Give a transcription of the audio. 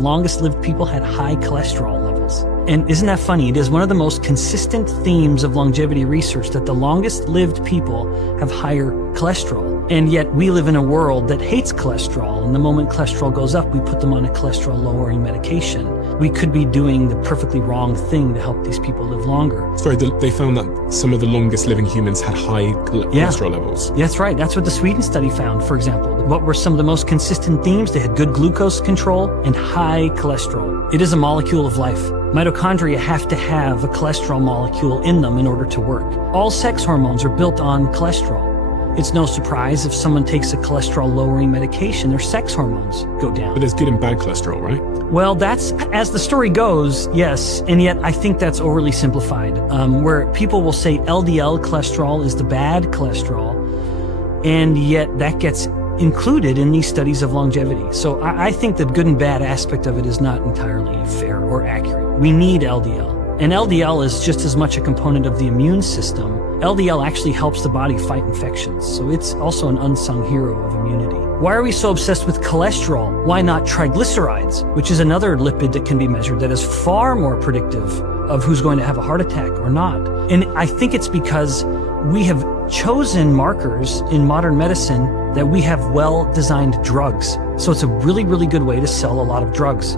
longest lived people had high cholesterol levels. And isn't that funny? It is one of the most consistent themes of longevity research that the longest lived people have higher cholesterol. And yet we live in a world that hates cholesterol. And the moment cholesterol goes up, we put them on a cholesterol lowering medication. We could be doing the perfectly wrong thing to help these people live longer. Sorry, they found that some of the longest living humans had high cholesterol levels. That's right. That's what the Sweden study found, for example. What were some of the most consistent themes? They had good glucose control and high cholesterol. It is a molecule of life. Mitochondria have to have a cholesterol molecule in them in order to work. All sex hormones are built on cholesterol. It's no surprise if someone takes a cholesterol-lowering medication, their sex hormones go down. But there's good and bad cholesterol, right? Well, that's, as the story goes, yes, and yet I think that's overly simplified, where people will say LDL cholesterol is the bad cholesterol, and yet that gets included in these studies of longevity. So I think the good and bad aspect of it is not entirely fair or accurate. We need LDL. And LDL is just as much a component of the immune system. LDL actually helps the body fight infections, so it's also an unsung hero of immunity. Why are we so obsessed with cholesterol? Why not triglycerides, which is another lipid that can be measured that is far more predictive of who's going to have a heart attack or not? And I think it's because we have chosen markers in modern medicine that we have well-designed drugs. So it's a really, really good way to sell a lot of drugs.